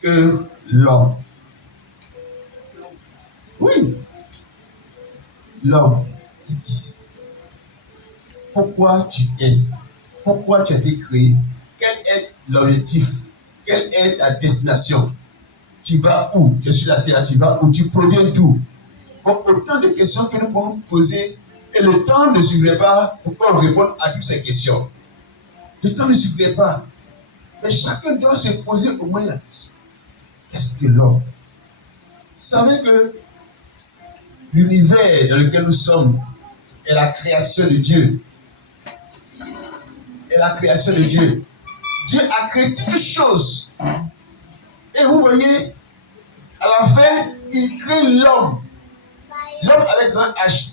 Qu'est-ce que l'homme? Oui. L'homme, c'est qui? Pourquoi tu es? Pourquoi tu as été créé? Quel est l'objectif? Quelle est ta destination? Tu vas où? Tu es sur la terre, tu vas où? Tu proviens d'où? Bon, autant de questions que nous pouvons poser et le temps ne suffirait pas pour qu'on réponde à toutes ces questions. Le temps ne suffirait pas. Mais chacun doit se poser au moins la question. Qu'est-ce que l'homme? Vous savez que l'univers dans lequel nous sommes est la création de Dieu. Est la création de Dieu. Dieu a créé toutes choses. Et vous voyez, à la fin, il crée l'homme. L'homme avec grand H.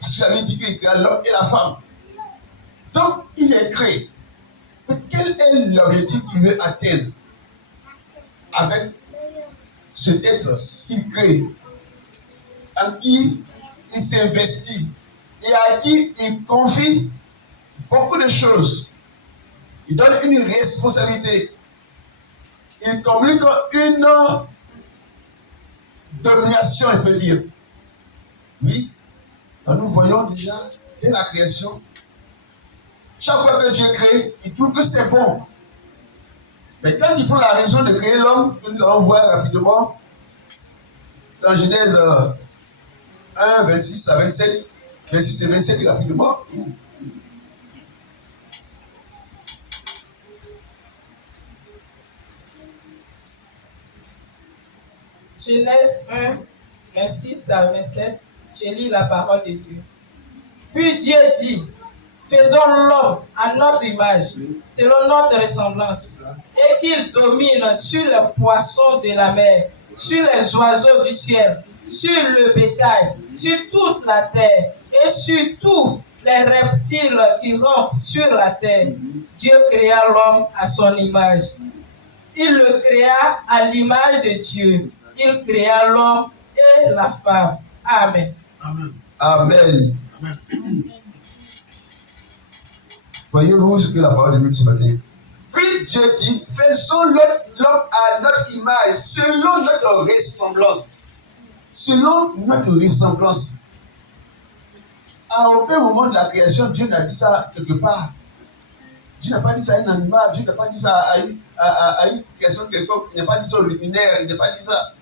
Parce qu'il avait dit qu'il crée l'homme et la femme. Donc, il est créé. Mais quel est l'objectif qu'il veut atteindre avec cet être qu'il crée, à qui il s'investit et à qui il confie beaucoup de choses? Il donne une responsabilité. Il communique une domination, il peut dire. Oui, nous voyons déjà, dès la création, chaque fois que Dieu crée, il trouve que c'est bon. Mais quand il prend la raison de créer l'homme, nous allons voir rapidement dans Genèse 1, 26 à 27, 26 et 27 rapidement. Genèse 1, 26 à 27, je lis la parole de Dieu. Puis Dieu dit, faisons l'homme à notre image, selon notre ressemblance, et qu'il domine sur les poissons de la mer, sur les oiseaux du ciel, sur le bétail, sur toute la terre, et sur tous les reptiles qui rampent sur la terre. Dieu créa l'homme à son image. Il le créa à l'image de Dieu. Il créa l'homme et la femme. Amen. Amen. Amen. Amen. Voyez-vous ce que la parole de Dieu ce matin? Puis Dieu dit, faisons l'homme à notre image, selon notre ressemblance. Selon notre ressemblance. À aucun moment de la création, Dieu n'a dit ça quelque part. Dieu n'a pas dit ça à un animal, Dieu n'a pas dit ça à une question quelconque, il n'a pas dit ça au luminaire, il n'a pas dit ça.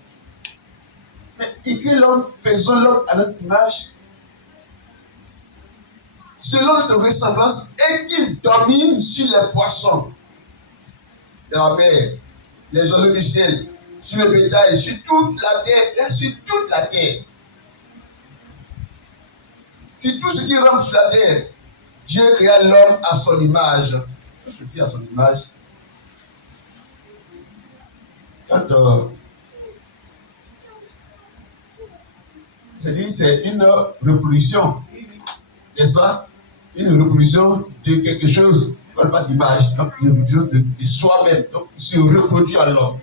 Mais il crée l'homme, faisons l'homme à notre image, selon notre ressemblance, et qu'il domine sur les poissons de la mer, les oiseaux du ciel, sur le bétail, sur toute la terre, sur toute la terre. Si tout ce qui rampe sur la terre, Dieu créa l'homme à son image. Je dis à son image. Quand c'est une reproduction, n'est-ce pas? Une reproduction de quelque chose, on pas d'image, une reproduction de soi-même. Donc, il se reproduit en l'homme.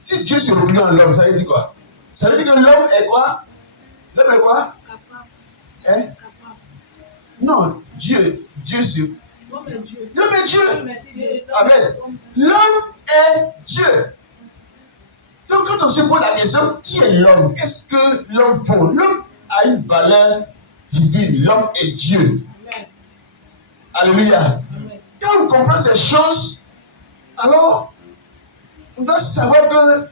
Si Dieu se reproduit en l'homme, ça veut dire quoi? Ça veut dire que l'homme est quoi? L'homme est quoi? Hein? Non, Dieu se... L'homme est Dieu. Amen. L'homme est Dieu. Donc quand on se pose la question, qui est l'homme? Qu'est-ce que l'homme vaut? L'homme a une valeur divine. L'homme est Dieu. Amen. Alléluia. Amen. Quand on comprend ces choses, alors on doit savoir que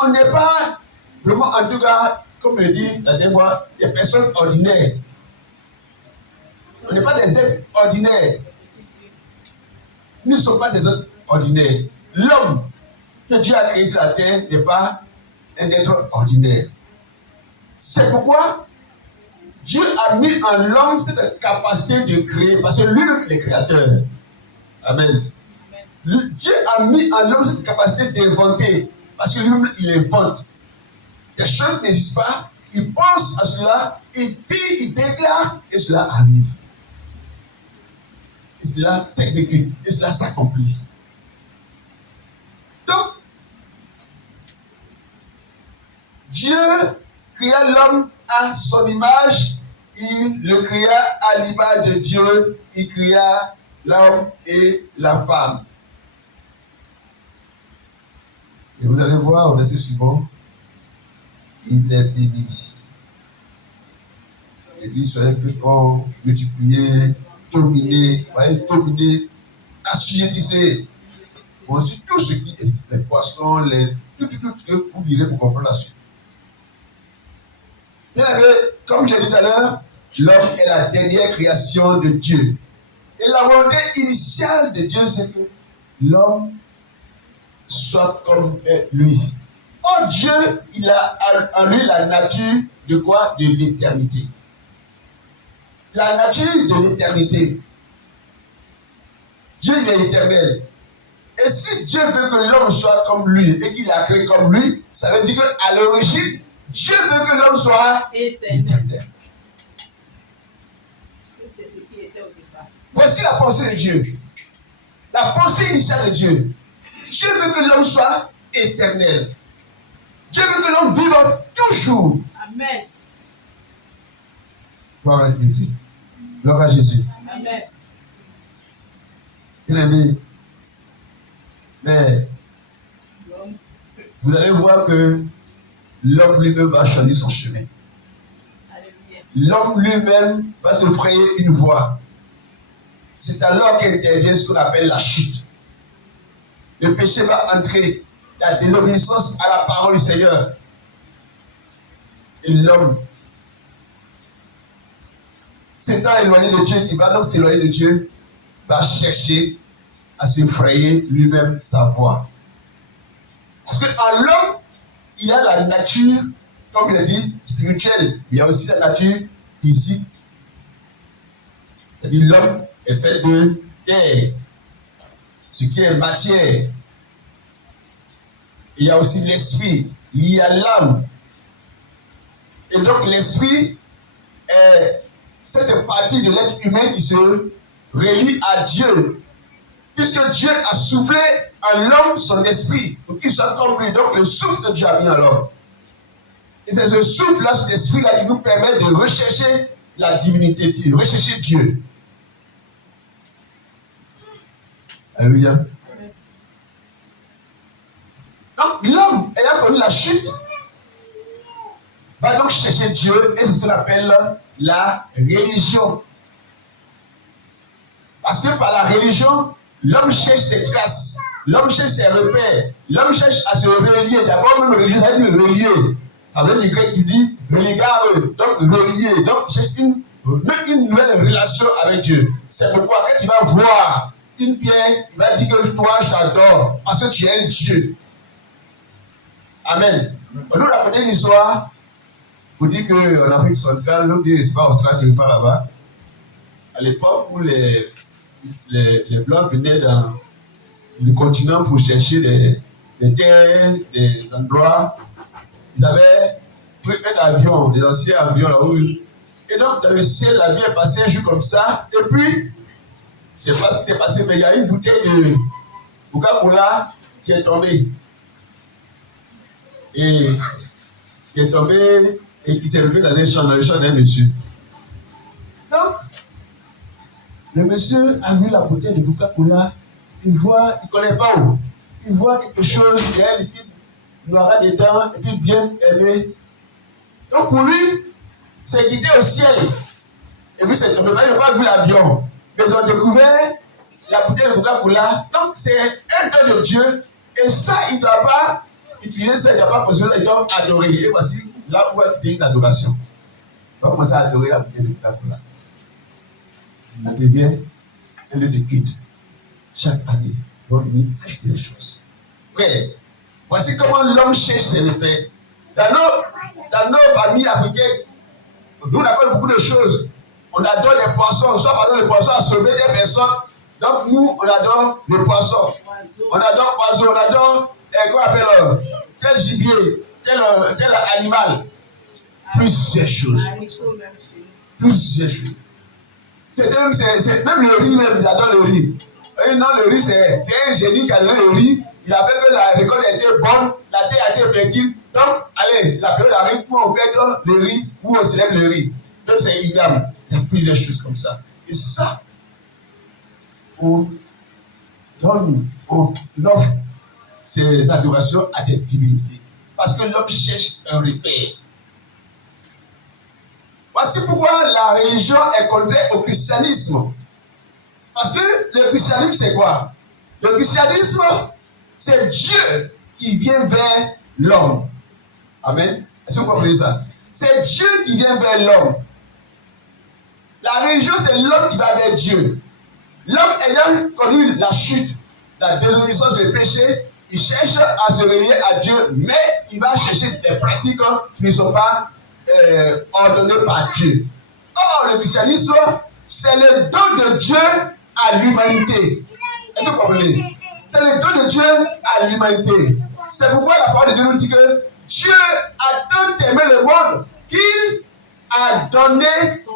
on n'est pas vraiment, en tout cas, comme le dit la dernière fois, des personnes ordinaires. On n'est pas des êtres ordinaires. Nous ne sommes pas des êtres ordinaires. L'homme que Dieu a créé sur la terre n'est pas un être ordinaire. C'est pourquoi Dieu a mis en l'homme cette capacité de créer, parce que lui-même est créateur. Amen. Amen. Dieu a mis en l'homme cette capacité d'inventer, parce que lui-même il invente. Des choses n'existent pas, il pense à cela, il dit, il déclare, et cela arrive. Et cela s'exécute, et cela s'accomplit. Donc, Dieu créa l'homme à son image, il le créa à l'image de Dieu, il créa l'homme et la femme. Et vous allez voir au verset suivant, il est béni. Il dit, soyez féconds, multipliez, dominez, assujettissez. Ensuite, tout ce qui est les poissons, tout ce que vous direz pour comprendre la suite. Bien aimé, comme je l'ai dit tout à l'heure, l'homme est la dernière création de Dieu. Et la volonté initiale de Dieu, c'est que l'homme soit comme lui. Oh Dieu, il a en lui la nature de quoi? De l'éternité. La nature de l'éternité. Dieu, il est éternel. Et si Dieu veut que l'homme soit comme lui et qu'il a créé comme lui, ça veut dire qu'à l'origine, Dieu veut que l'homme soit éternel. C'est ce qui était au départ. Voici la pensée de Dieu. La pensée initiale de Dieu. Dieu veut que l'homme soit éternel. Dieu veut que l'homme vive toujours. Amen. Gloire à Jésus. Gloire à Jésus. Amen. Bien aimé, mais vous allez voir que l'homme lui-même va changer son chemin. Alléluia. L'homme lui-même va se frayer une voie. C'est alors qu'intervient ce qu'on appelle la chute. Le péché va entrer, la désobéissance à la parole du Seigneur. Et l'homme, s'étant éloigné de Dieu, qui va donc s'éloigner de Dieu, va chercher à se frayer lui-même sa voie. Parce qu'en l'homme, il y a la nature, comme il a dit, spirituelle. Il y a aussi la nature physique. C'est-à-dire l'homme est fait de terre, ce qui est matière. Il y a aussi l'esprit, il y a l'âme. Et donc l'esprit est cette partie de l'être humain qui se relie à Dieu. Puisque Dieu a soufflé en l'homme son esprit pour qu'il soit comme lui. Donc le souffle de Dieu a mis en l'homme. Et c'est ce souffle-là, cet esprit-là qui nous permet de rechercher la divinité, de rechercher Dieu. Alléluia. Donc l'homme ayant connu la chute va donc chercher Dieu et c'est ce qu'on appelle la religion. Parce que par la religion, l'homme cherche ses traces, l'homme cherche ses repères, l'homme cherche à se relier. D'abord, même religion, ça veut dire relier. Avec le grec qui dit religare, donc relier. Donc, il cherche une nouvelle relation avec Dieu. C'est pourquoi quand il va voir une pierre, il va dire que toi, je t'adore parce que tu es un Dieu. Amen. On nous raconter l'histoire pour dire qu'en Afrique centrale, l'homme dit, c'est pas Australie, il pas là-bas. À l'époque où les Blancs venaient dans le continent pour chercher des terres, des endroits, ils avaient pris un avion, des anciens avions là-haut. Et donc, dans le ciel, l'avion est passé un jour comme ça, et puis, c'est pas ce qui s'est passé, mais il y a une bouteille de Coca-Cola qui est tombée. Et qui est tombée et qui s'est levé dans le champ d'un monsieur. Donc, le monsieur a vu la bouteille de Coca-Cola, il voit, il ne connaît pas où. Il voit quelque chose, il y a un liquide noir dedans, et puis bien aimé. Donc pour lui, c'est guidé au ciel. Et puis c'est tombé, il n'a pas vu l'avion. Mais ils ont découvert la bouteille de Coca-Cola. Donc c'est un don de Dieu. Et ça, il ne doit pas utiliser ça, il ne doit pas posséder ça, il doit adorer. Et voici là où il y a une adoration. On va commencer à adorer la bouteille de Coca-Cola. Ça devient un lieu de culte. Chaque année, on vient acheter des choses. Frère, voici comment l'homme cherche ses repères. Dans nos familles africaines, nous on appelle beaucoup de choses. On adore les poissons, soit par exemple les poissons à sauver des personnes. Donc nous, on adore les poissons. On adore oiseaux, on adore, comment on appelle, quel gibier, quel animal. Plusieurs choses. Plusieurs choses. Même le riz, même, il adore le riz. Et non, le riz, c'est un génie qui a donné le riz. Il a fait que la récolte a été bonne, la terre a été fertile. Donc, allez, la période arrive où on fait le riz, où on célèbre le riz. Donc, c'est idéal. Il y a plusieurs choses comme ça. Et ça, on donne, on offre ses adorations à des divinités. Parce que l'homme cherche un repère. Voici pourquoi la religion est contraire au christianisme. Parce que le christianisme, c'est quoi? Le christianisme, c'est Dieu qui vient vers l'homme. Amen. Est-ce que vous comprenez ça? C'est Dieu qui vient vers l'homme. La religion, c'est l'homme qui va vers Dieu. L'homme ayant connu la chute, la désobéissance, le péché, il cherche à se relier à Dieu, mais il va chercher des pratiques qui ne sont pas ordonnées par Dieu. Or, le christianisme, c'est le don de Dieu à l'humanité. Est-ce que vous comprenez? C'est le don de Dieu à l'humanité. C'est pourquoi la parole de Dieu nous dit que Dieu a tant aimé le monde qu'il a donné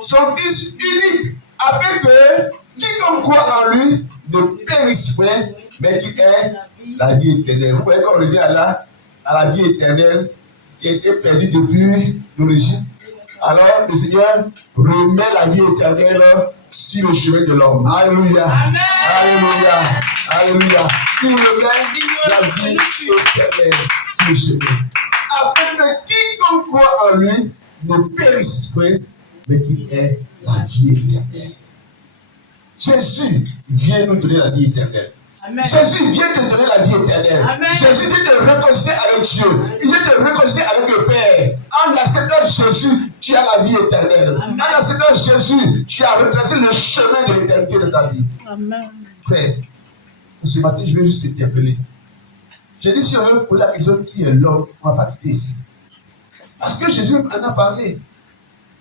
son Fils unique, afin que quiconque croit en lui ne périsse point, mais qui ait la vie éternelle. Vous voyez qu'on revient à la vie éternelle qui a été perdue depuis l'origine. Alors le Seigneur remet la vie éternelle sur le chemin de l'homme. Alléluia. Amen. Alléluia. Alléluia. Il remet la vie éternelle sur le chemin. Afin que quiconque croit en lui ne périsse point, mais qui ait la vie éternelle. Jésus vient nous donner la vie éternelle. Amen. Jésus vient te donner la vie éternelle. Amen. Jésus vient te réconcilier avec Dieu. Il vient te réconcilier avec le Père. En acceptant Jésus, tu as la vie éternelle. Amen. En acceptant Jésus, tu as retracé le chemin de l'éternité de ta vie. Amen. Frère, ce matin, je vais juste t'interpeller. J'ai dit, si on veut poser la question qui est l'homme, on ne va pas quitter ici. Parce que Jésus en a parlé.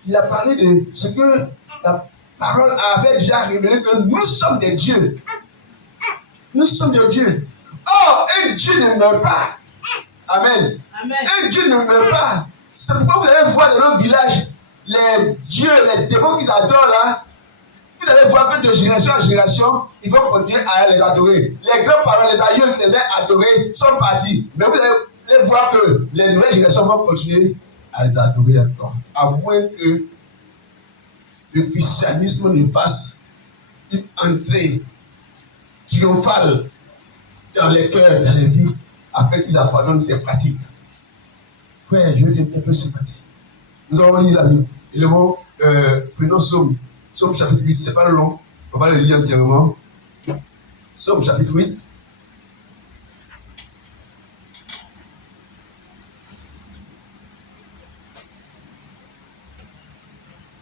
Il a parlé de ce que la parole avait déjà révélé, que nous sommes des dieux. Nous sommes des dieux. Or, un Dieu ne meurt pas. Amen. Amen. Un Dieu ne meurt pas. C'est pourquoi vous allez voir dans nos villages, les dieux, les démons qu'ils adorent là, vous allez voir que de génération en génération, ils vont continuer à les adorer. Les grands-parents, les aïeux qui devaient adorer sont partis. Mais vous allez voir que les nouvelles générations vont continuer à les adorer encore. À moins que le christianisme ne fasse une entrée triomphale dans les cœurs, dans les vies, afin qu'ils abandonnent ces pratiques. Frère, je vais t'interpeller ce matin. Nous avons lu la Bible. Et le mot, prenons Somme chapitre 8, c'est pas le long, on va le lire entièrement. Somme chapitre 8.